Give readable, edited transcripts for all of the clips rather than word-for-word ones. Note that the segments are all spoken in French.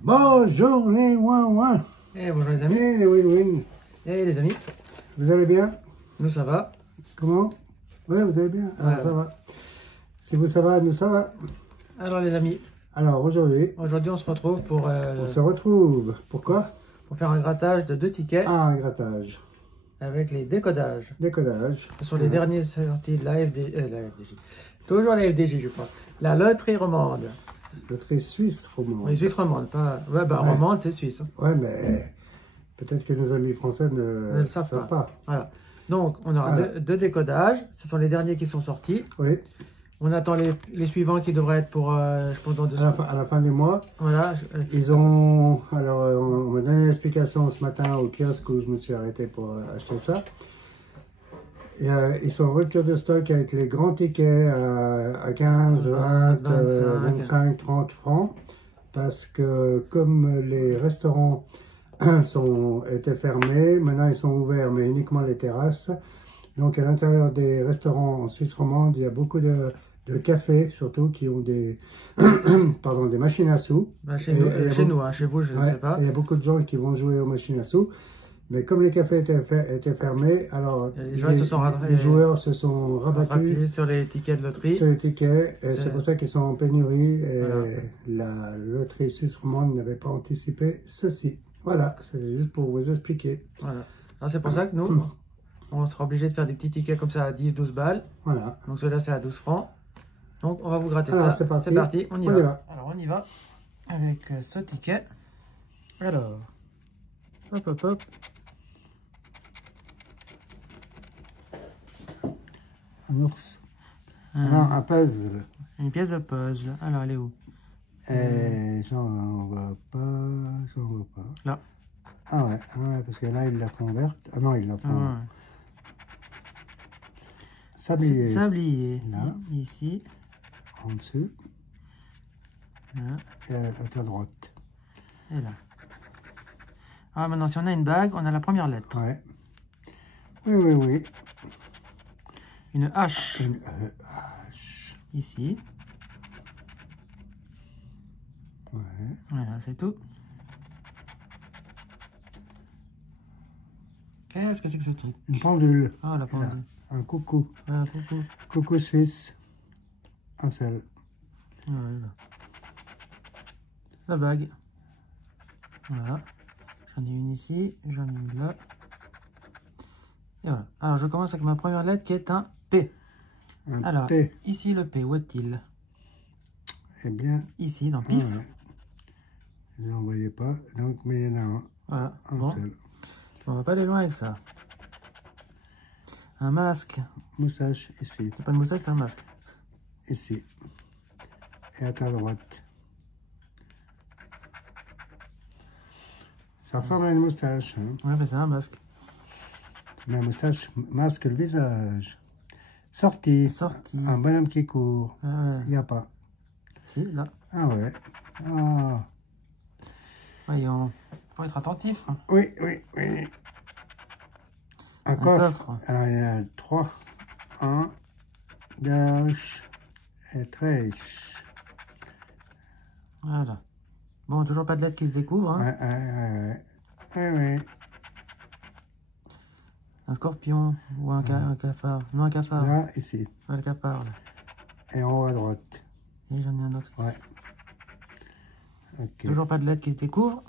Bonjour les ouin-ouin. Bonjour les amis. Et les win-win. Les amis. Vous allez bien? Nous ça va. Comment? Oui, vous allez bien? Alors, ça va. Si vous ça va, nous ça va. Alors les amis. Alors aujourd'hui. Aujourd'hui on se retrouve pour... on se retrouve. Pourquoi? Pour faire un grattage de 2 tickets. Ah, un grattage. Avec les décodages. Décodage. Ce sont les derniers sortis de la FDJ. Toujours la FDJ je crois. La loterie romande. Loterie suisse romande. Oui, suisse romande, pas... Ouais, bah Ouais. romande c'est suisse. Hein. Ouais, mais peut-être que nos amis français ne le savent pas. Voilà. Donc on aura Voilà. deux décodages. Ce sont les derniers qui sont sortis. Oui. On attend les suivants qui devraient être pour, je pense, dans 2 semaines. À la fin du mois. Voilà. Ils ont... Alors, on m'a donné l'explication ce matin au kiosque où je me suis arrêté pour acheter ça. Et, ils sont en rupture de stock avec les grands tickets à 15, 20, 25, 30 francs. Parce que comme les restaurants étaient fermés, maintenant ils sont ouverts, mais uniquement les terrasses. Donc à l'intérieur des restaurants en Suisse romande, il y a beaucoup de cafés, surtout, qui ont des, pardon, des machines à sous. Bah, chez nous, chez vous, je ne sais pas. Il y a beaucoup de gens qui vont jouer aux machines à sous. Mais comme les cafés étaient fermés, alors les joueurs se sont rabattus sur les tickets de loterie. Sur les tickets, et c'est pour ça qu'ils sont en pénurie. Et voilà. La loterie suisse romande n'avait pas anticipé ceci. Voilà, c'est juste pour vous expliquer. Voilà. C'est pour ça que nous, on sera obligé de faire des petits tickets comme ça à 10-12 balles. Voilà. Donc ceux-là, c'est à 12 francs. Donc on va vous gratter ça. C'est parti, on y va. Alors on y va avec ce ticket. Alors, hop, hop, hop. Un ours. Non, un puzzle. Une pièce de puzzle. Alors, elle est où? J'en vois pas. Là. Ah ouais, parce que là, ils la font verte. Ah non, ils la font... Sablier. Sablier. Là. Ici. En dessous. Là. Et à droite. Et là. Ah, maintenant, si on a une bague, on a la première lettre. Ouais. Oui. Une H. Une H. Ici. Ouais. Voilà, c'est tout. Qu'est-ce que c'est que ce truc? Une pendule. Ah, la pendule. Un coucou. Ah, coucou. Coucou suisse. Un seul. Voilà. La bague. Voilà. J'en ai une ici. J'en ai une là. Et voilà. Alors, je commence avec ma première lettre qui est un P. Alors, P. ici le P, où est-il? Eh bien... Ici, dans Pif. Ouais. Je n'en voyais pas, donc, mais il y en a un. Voilà. Un seul. On va pas aller loin avec ça. Un masque. Moustache, ici. C'est pas une moustache, c'est un masque. Ici. Et à ta droite. Ça ressemble à une moustache. Hein. Ouais, mais c'est un masque. Mais la moustache masque le visage. Sortie. Un bonhomme qui court. Il n'y a pas. Si, là. Ah ouais. Ah. Voyons. Faut être attentif. Hein. Oui. Un coffre. Alors il y en a 3. 1, 2 et 3. Voilà. Bon, toujours pas de lettres qui se découvrent. Hein. Ouais. Un scorpion ou un cafard. Non, un cafard. Là, ici. Ouais, le cafard, là. Et en haut à droite. Et j'en ai un autre. Ouais. Okay. Toujours pas de lettres qui se découvrent.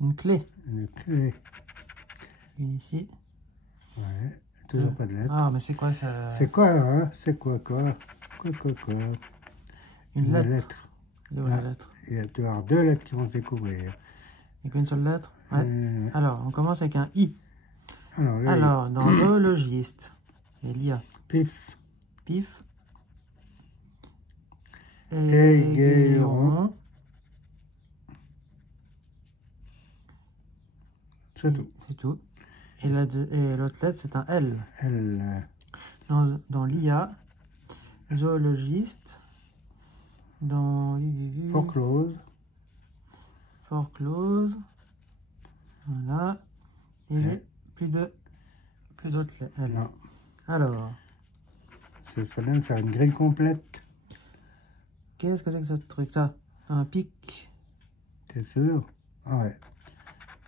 Une clé. Une clé. Une ici. Ouais. Toujours pas de lettres. Ah, mais c'est quoi ça? C'est quoi, hein? C'est quoi? Une lettre. La lettre. Il y a 2 lettres qui vont se découvrir. Il n'y a qu'une seule lettre? Ouais. Alors, on commence avec un I. Alors dans zoologiste, il y a Pif. Aiguillon. C'est tout. C'est tout. Et l'autre lettre, c'est un L. Dans l'IA, zoologiste, dans Foreclose. Voilà. Et plus d'autres lettres. Non. Alors. Ce serait bien de faire une grille complète. Qu'est-ce que c'est que ce truc, ça? Un pic. T'es sûr? Ah ouais.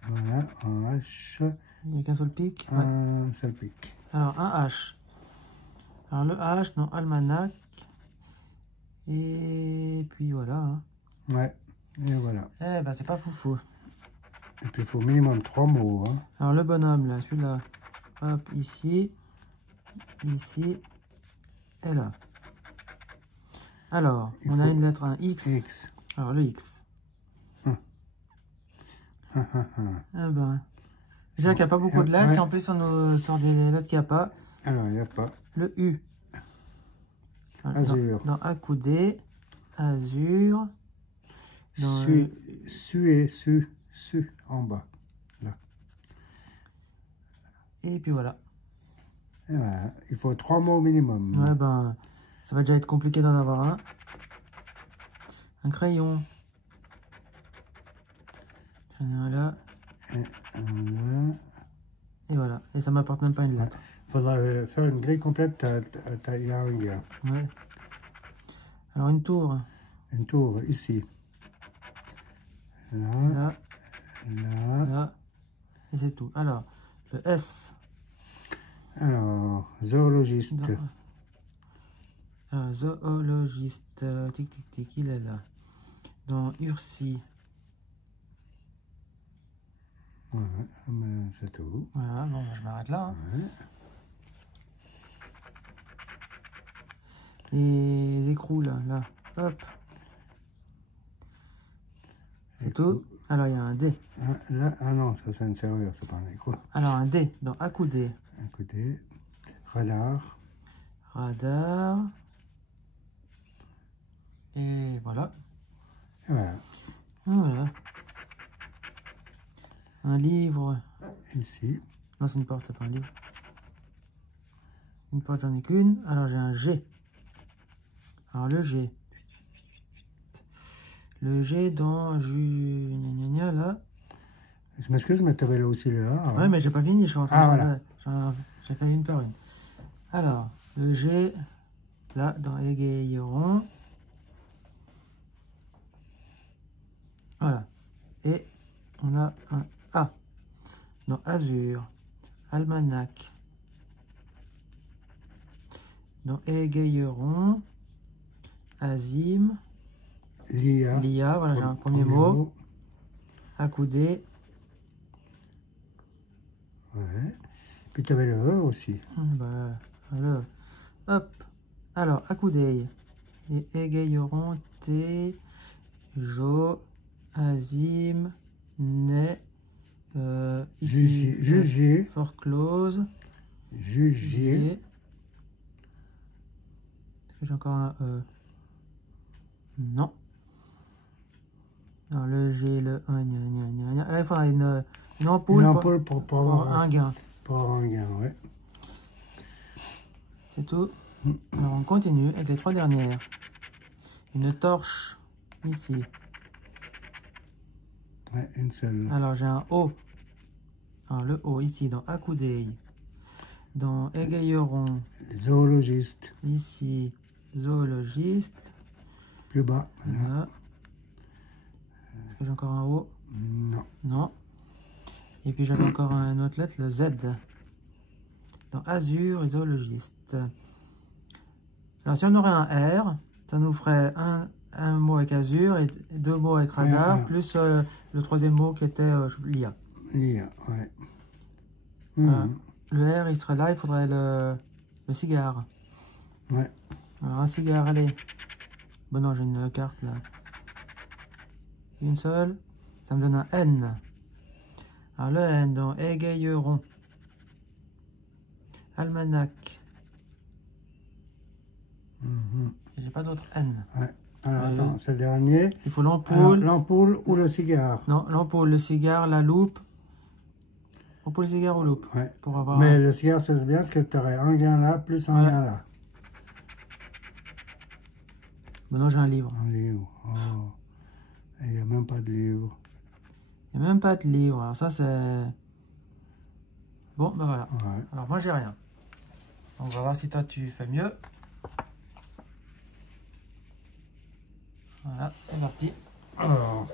Voilà, un H. Il n'y a qu'un seul pic. Un seul pic. Alors, un H. Alors, le H dans almanach. Et puis voilà. Hein. Ouais, et voilà. Eh ben, c'est pas foufou. Et puis, il faut au minimum 3 mots. Hein. Alors, le bonhomme, là, celui-là. Hop, ici. Ici. Et là. Alors, on a une lettre, un X. X. Alors, le X. Ah ben. Déjà qu'il n'y a pas beaucoup de lettres. Ouais. En plus, on nous sort des lettres qu'il n'y a pas. Alors, il n'y a pas. Le U. Azur. Dans accoudé. Azur. Dans su, en bas. Là. Et puis voilà. Et voilà. Il faut 3 mots au minimum. Ouais, ben, ça va déjà être compliqué d'en avoir un. Un crayon. J'en ai un là. Et un là. Et voilà. Et ça m'apporte même pas une lettre. Il faudra faire une grille complète à yang. Ouais. Alors une tour. Une tour ici. Là. Là. Là. Là. Et c'est tout. Alors, le S. Alors, zoologiste. Zoologiste. Tic, tic, tic. Il est là. Dans Ursi. Ouais, c'est tout. Voilà, bon, je m'arrête là. Hein. Ouais. Les écrous là, hop. C'est tout. Alors il y a un D. Là, ah non, ça c'est une serrure, c'est pas un écrou. Alors un D, dans accoudé. Accoudé. Radar. Radar. Et voilà. Et voilà. Voilà. Un livre. Ici. Non, c'est une porte, c'est pas un livre. Une porte, j'en ai qu'une. Alors j'ai un G. Alors le G. Le G dans là. Je m'excuse, mais tu avais là aussi le A. Hein. Ouais, mais j'ai pas fini, je suis en train de... Voilà. J'ai fait une par une. Alors, le G, là, dans égayeron. Voilà. Et on a un A. Dans azur. Almanach. Dans égayeron. Azim. Lia, voilà, j'ai un premier mot. Accoudé. Ouais. Puis tu avais le E aussi. Bah, alors, hop. Alors, accoudé. Et égayeron, T, Jo, Azim, Ne, ici, Jugé. For close. Jugé. Est-ce que j'ai encore un E? Non. Alors, le G, le 1, là, il faudra une ampoule, pour un gain. Pour un gain, ouais. C'est tout. Alors, on continue avec les 3 dernières. Une torche, ici. Ouais, une seule. Alors, j'ai un O. Alors, le O, ici, dans accoudé. Dans égayeron. Zoologiste. Ici, zoologiste. Plus bas. Là. Est-ce que j'ai encore un O? Non. Non. Et puis j'avais encore une autre lettre, le Z. Dans azur et zoologiste. Alors si on aurait un R, ça nous ferait un mot avec azur et 2 mots avec radar, ouais. Plus le 3e mot qui était Lia. Lia, ouais. Le R, il serait là, il faudrait le cigare. Ouais. Alors un cigare, allez. Bon non, j'ai une carte là. Une seule. Ça me donne un N. Alors le N dans égayeron. Almanach. Et j'ai pas d'autre N. Ouais. Alors attends, c'est le dernier. Il faut l'ampoule. L'ampoule ou le cigare? Non, l'ampoule, le cigare, la loupe. Ampoule, cigare ou loupe. Ouais. Pour avoir mais le cigare, c'est bien parce que tu aurais un gain là, plus un gain là. Maintenant j'ai un livre. Un livre. Oh. Il n'y a même pas de livre. Il n'y a même pas de livre. Alors ça c'est... Bon, ben voilà. Ouais. Alors moi j'ai rien. On va voir si toi tu fais mieux. Voilà, c'est parti. Alors,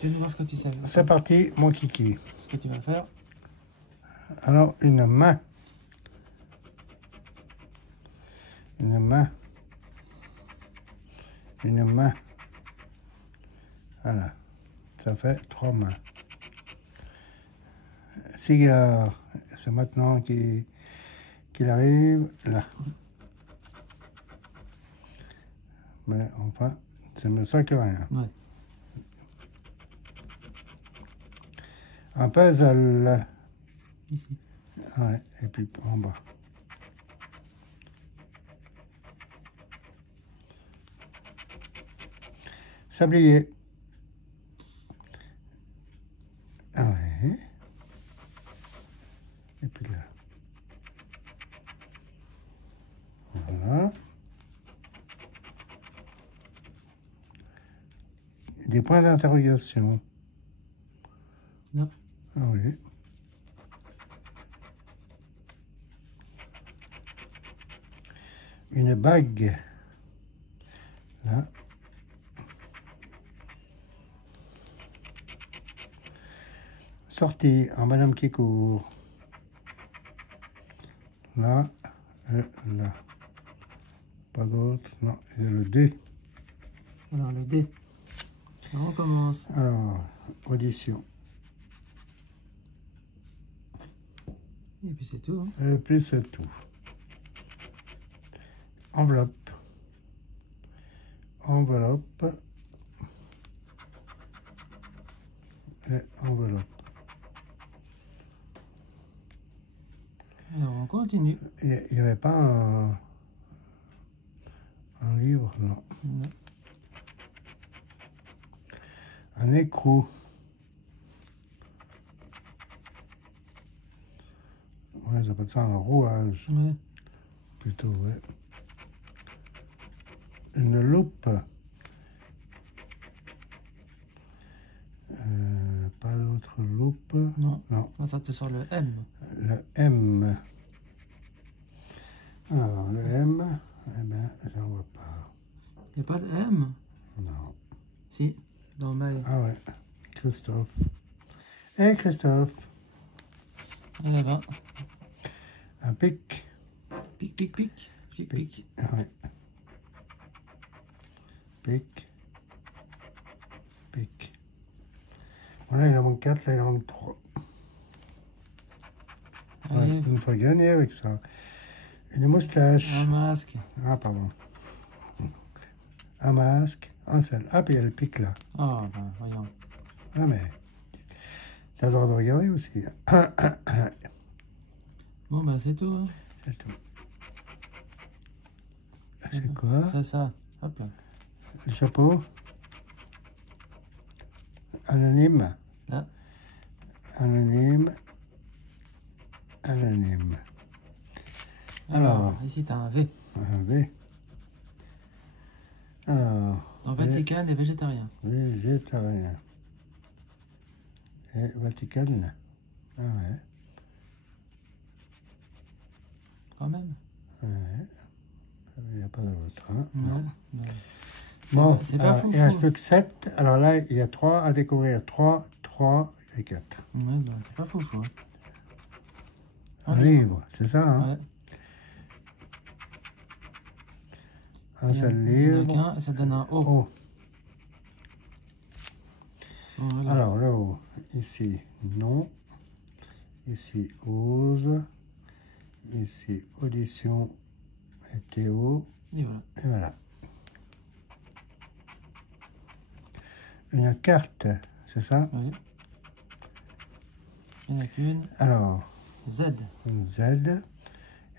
tu veux nous voir ce que tu sais. C'est parti, mon kiki. Ce que tu vas faire. Alors, une main. Une main. Une main. Voilà. Ça fait 3 mains. Cigare. C'est maintenant qu'il arrive là. Mais enfin, c'est mieux ça que rien. Ouais. Un puzzle. Ici. Ouais, et puis en bas. Sablier. Ouais. Et puis là. Voilà. Des points d'interrogation. Non. Ah oui. Une bague. Là. Sortie en madame qui court. Là et là. Pas d'autre. Non, il y a le D. Alors le D. Alors on commence. Alors, audition. Et puis c'est tout. Hein. Et puis c'est tout. Enveloppe. Enveloppe. Et enveloppe. Alors on continue. Il n'y avait pas un livre, non. Non. Un écrou. Ouais, j'appelle ça un rouage. Ouais. Plutôt, ouais. Une loupe. Pas d'autre loupe. Non. Non. Ça te sort le M. Le M. Alors, le M, eh bien, j'en vois pas. Il n'y a pas de M? Non. Si, dans ma... Ah ouais, Christophe. Et Christophe. Et là-bas. Un pic. Pic, pic, pic. Pic, pic. Ah ouais. Pic. Pic. Voilà, il en manque 4, là il en manque 3. Ouais, une fois gagné avec ça. Une moustache. Un masque. Ah, pardon. Un masque, un seul. Ah, puis il y a le pic là. Ah, ben, voyons. Ah, mais. T'as le droit de regarder aussi. Bon, ben, c'est tout. Hein. C'est tout. C'est quoi? C'est ça. Hop là. Le chapeau. Anonyme. Là. Anonyme. Anonyme. Alors, ici, tu as un V. Un V. Alors. Dans Vatican et végétarien. Végétarien. Et Vatican. Ah ouais. Quand même. Ouais. Il n'y a pas d'autre. Hein? Non. Bon, c'est pas fou. Il ne reste plus que 7. Alors là, il y a 3 à découvrir. 3, 3 et 4. Ouais, ben, c'est pas fou. Hein. Un livre, c'est ça, hein? Ouais. Un seul livre. Il y en a qu'un, ça donne un O. Voilà. Alors, le O, ici, non. Ici, ose. Ici, audition et Théo. Et voilà. Et voilà. Une carte, c'est ça? Oui. Il n'y en a qu'une. Alors. Z. Z. Il n'y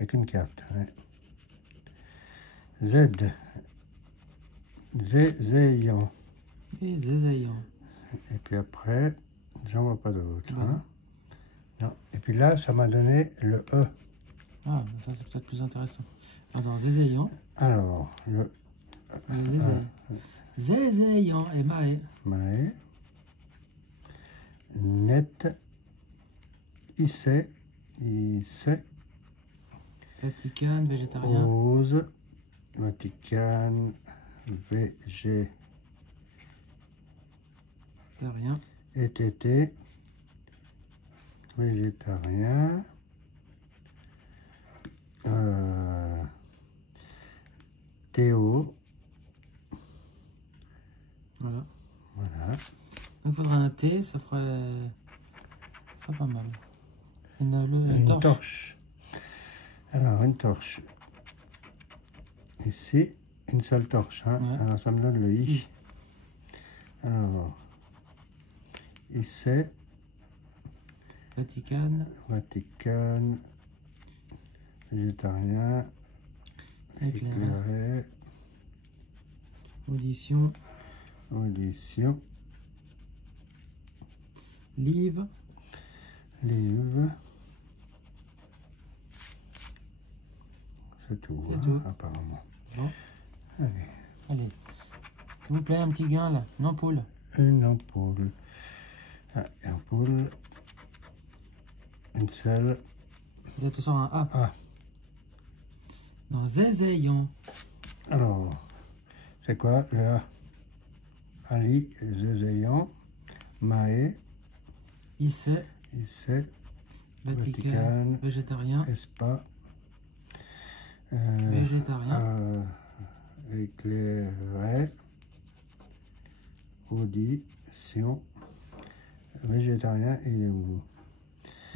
a qu'une carte. Ouais. Z. Zézéiant. Et Zézéiant. Et puis après, j'en vois pas d'autre. Hein? Non. Et puis là, ça m'a donné le E. Ah, ça c'est peut-être plus intéressant. Alors, Zézéiant. Alors, le Zézéiant et Maë. Maë. Net. Issé. Vatican, végétarien. Ose. Vatican. Végétarien. ETT. Végétarien. Théo. Voilà. Voilà. Donc il faudra un T, ça ferait... Ça pas mal. Une torche. Alors, une torche. Ici, une seule torche. Hein. Ouais. Alors, ça me donne le I. Alors, ici. Vatican. Vatican. Végétarien. Éclairé. Audition. Audition. Livre. Livre. C'est tout, hein, tout, apparemment. Bon. Allez. Allez. S'il vous plaît, un petit gain là. Une ampoule. Une ampoule. Ah, une ampoule. Une seule. Vous êtes sur un A. A. Dans Zézéion. Alors, c'est quoi le A? Ali, Zézéion, Maé. Issé. Issé. Vatican. Végétarien. Espa. Végétarien. Éclairé. Audition. Végétarien, il est où?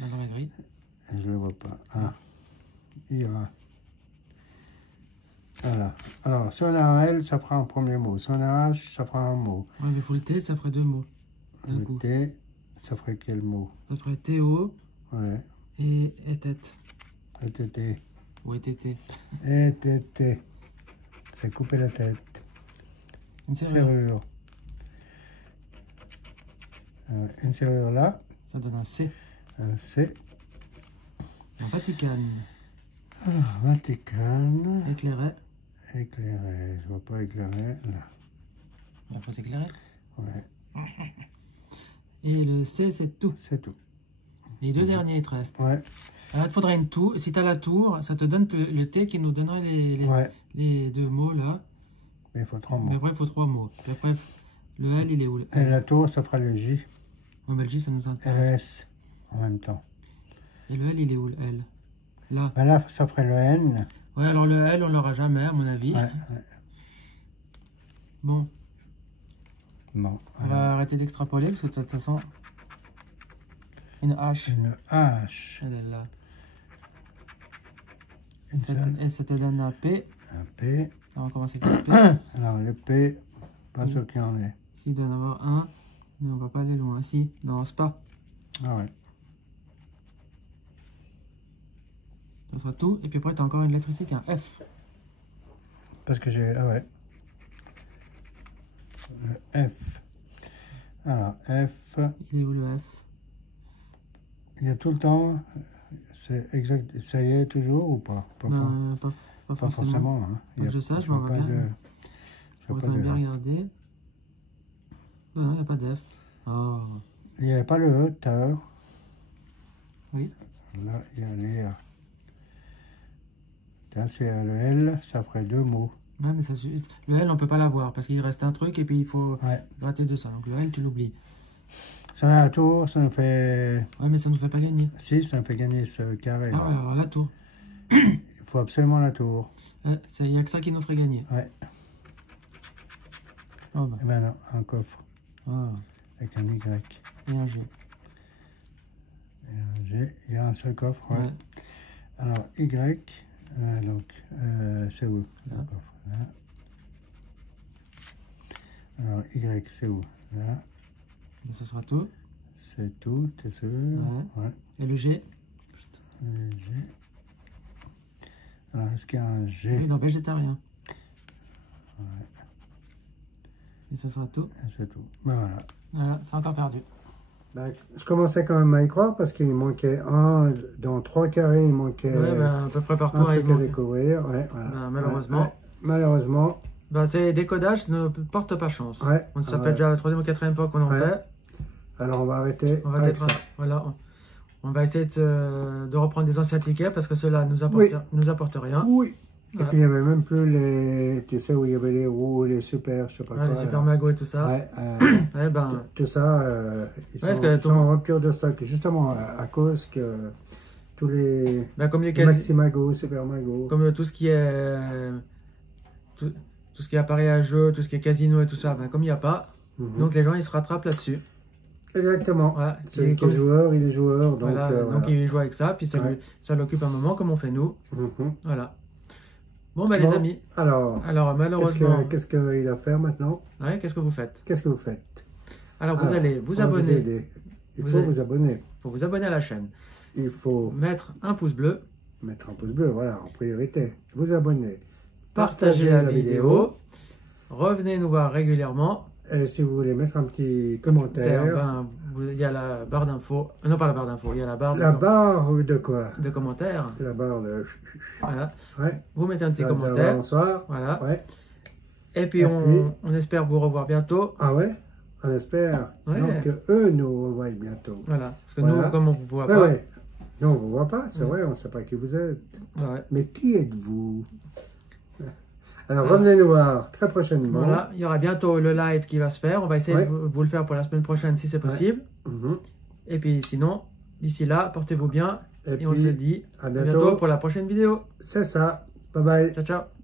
Dans la grille. Je le vois pas. Ah, ira. Voilà. Alors, si on a un L, ça fera un premier mot. Si on a un H, ça fera un mot. Ouais, mais pour le T, ça ferait deux mots. Le T, ça ferait quel mot? Ça ferait Théo. Ouais. Et tête. ETT. Ou ETT. ETT. C'est couper la tête. Une serrure. Une serrure là. Ça donne un C. Un C. Un Vatican. Alors, Vatican. Éclairé. Éclairé. Je vois pas éclairé là. Il faut éclairer. Ouais. Et le C, c'est tout. C'est tout. Les deux derniers, ils te restent. Ouais. Alors, il te faudra une tour. Si tu as la tour, ça te donne le T qui nous donnerait les deux mots là. Mais il faut trois mots. Mais après, il faut trois mots. Puis après, le L, il est où? Et la tour, ça fera le J. Ouais, mais le J, ça nous intéresse. Et le S en même temps. Et le L, il est où, le L? Là. Ben là, ça ferait le N. Ouais, alors le L, on l'aura jamais, à mon avis. Ouais. Bon. Bon. On va arrêter d'extrapoler, parce que de toute façon... Une H. Une H. Elle est là. Et ça te donne un P. Un P. Ça va commencer avec le P. Alors, le P, pas ce qu'il en est. Si, il doit en avoir un, mais on va pas aller loin. Si, non, c'est pas. Ah ouais. Ça sera tout. Et puis après, tu as encore une lettre ici qui est un F. Parce que j'ai... Ah ouais. Le F. Alors, F. Il est où le F? Il y a tout le temps... C'est exact... Ça y est toujours ou pas? Non, pas forcément. Hein. Donc je sache, mais on va bien... On va bien regarder. Ben non, il n'y a pas d'F. Oh. Il n'y avait pas le E tout à l'heure. Oui. Là, il y a les A. C'est le L, ça ferait deux mots. Ouais, mais ça suffit. Le L, on peut pas l'avoir parce qu'il reste un truc et puis il faut gratter de ça. Donc le L, tu l'oublies. Ça a la tour, ça nous fait... Ouais, mais ça ne nous fait pas gagner. Si, ça nous fait gagner ce carré. Ah ouais, alors la tour. Il faut absolument la tour. Il n'y a que ça qui nous ferait gagner. Ouais. Oh bah. Et maintenant, un coffre. Oh. Avec un Y. Et un G. Et un G. Il y a un seul coffre, ouais. Alors, Y... donc, c'est où le coffre? Là. Alors, Y, c'est où? Là. Mais ce sera tout. C'est tout, t'es sûr? Ouais. Et le G? Le G. Alors, est-ce qu'il y a un G? Oui, dans végétarien. Ouais. Et ce sera tout. Et c'est tout. Ben voilà. Voilà, c'est encore perdu. Ben, je commençais quand même à y croire parce qu'il manquait un, dans 3 carrés, il manquait à peu près partout un truc à découvrir. Ouais, voilà. Ben, malheureusement. Malheureusement. Ben, ces décodages ne portent pas chance. Ouais. On s'appelle déjà la 3e ou 4e fois qu'on en fait. Alors on va arrêter. On va avec ça. Voilà. On va essayer de reprendre des anciens tickets parce que cela nous apporte rien. Oui. Et puis il n'y avait même plus les, tu sais, où il y avait les roues, les super, je sais pas quoi. Les super magots et tout ça. Ouais, tout ça, ils sont en rupture de stock, justement à cause que tous les, comme les Maxi-Mago, Super Mago. Comme tout ce qui est tout ce qui est appareil à jeu, tout ce qui est casino et tout ça, comme il n'y a pas, donc les gens ils se rattrapent là-dessus. Exactement. Celui qui est joueur, il est joueur. Donc, donc il joue avec ça, puis ça l'occupe un moment comme on fait nous. Voilà. Bon, les amis. Alors malheureusement. Qu'est-ce qu'il a à faire maintenant? Qu'est-ce que vous faites? Qu'est-ce que vous faites? Alors, vous allez vous abonner. Il faut vous abonner. Il faut vous abonner à la chaîne. Il faut mettre un pouce bleu. Mettre un pouce bleu, voilà, en priorité. Vous abonner. Partagez la vidéo. Revenez nous voir régulièrement. Et si vous voulez mettre un petit commentaire, il y a la barre d'infos. Non, pas la barre d'infos, il y a la barre de quoi? De commentaires. La barre de... Voilà. Vous mettez un petit commentaire. Bonsoir. Voilà. Et puis, on espère vous revoir bientôt. Ah ouais? On espère. Donc, eux nous revoient bientôt. Voilà. Parce que nous, comme on ne vous voit pas. Non, on ne vous voit pas, c'est vrai, on ne sait pas qui vous êtes. Mais qui êtes-vous? Alors, revenez nous voir très prochainement. Voilà, il y aura bientôt le live qui va se faire. On va essayer de vous le faire pour la semaine prochaine si c'est possible. Et puis sinon, d'ici là, portez-vous bien. Et on se dit à bientôt pour la prochaine vidéo. C'est ça. Bye bye. Ciao, ciao.